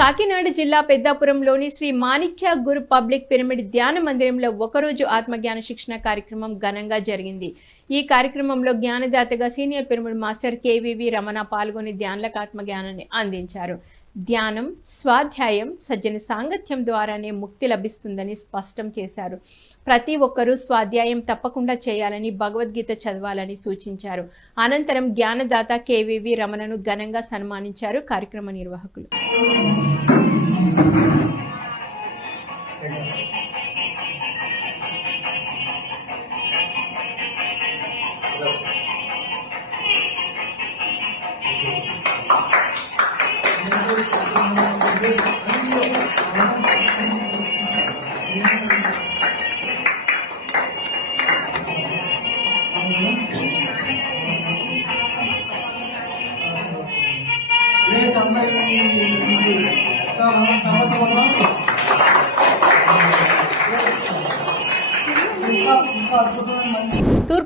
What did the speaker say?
కాకినాడ జిల్లా పెద్దాపురంలోని శ్రీ మాణిక్య గురు public pyramid ధ్యాన మందిరంలో ఒకరోజు ఆత్మజ్ఞాన శిక్షణ కార్యక్రమం ఘనంగా జరిగింది. ఈ కార్యక్రమంలో జ్ఞానదాతగా senior pyramid master KVV Ramana పాల్గొని ధ్యానులకు ఆత్మజ్ఞానాన్ని అందించారు. ధ్యానం, స్వాధ్యాయం, సజ్జన సాంగత్యం ద్వారానే ముక్తి లభిస్తుందని స్పష్టం చేశారు. ప్రతి ఒక్కరూ స్వాధ్యాయం తప్పకుండా చేయాలని, భగవద్గీత చదవాలని సూచించారు. అనంతరం జ్ఞానదాత కేవీవి రమణను ఘనంగా సన్మానించారు కార్యక్రమ నిర్వాహకులు. తూర్పు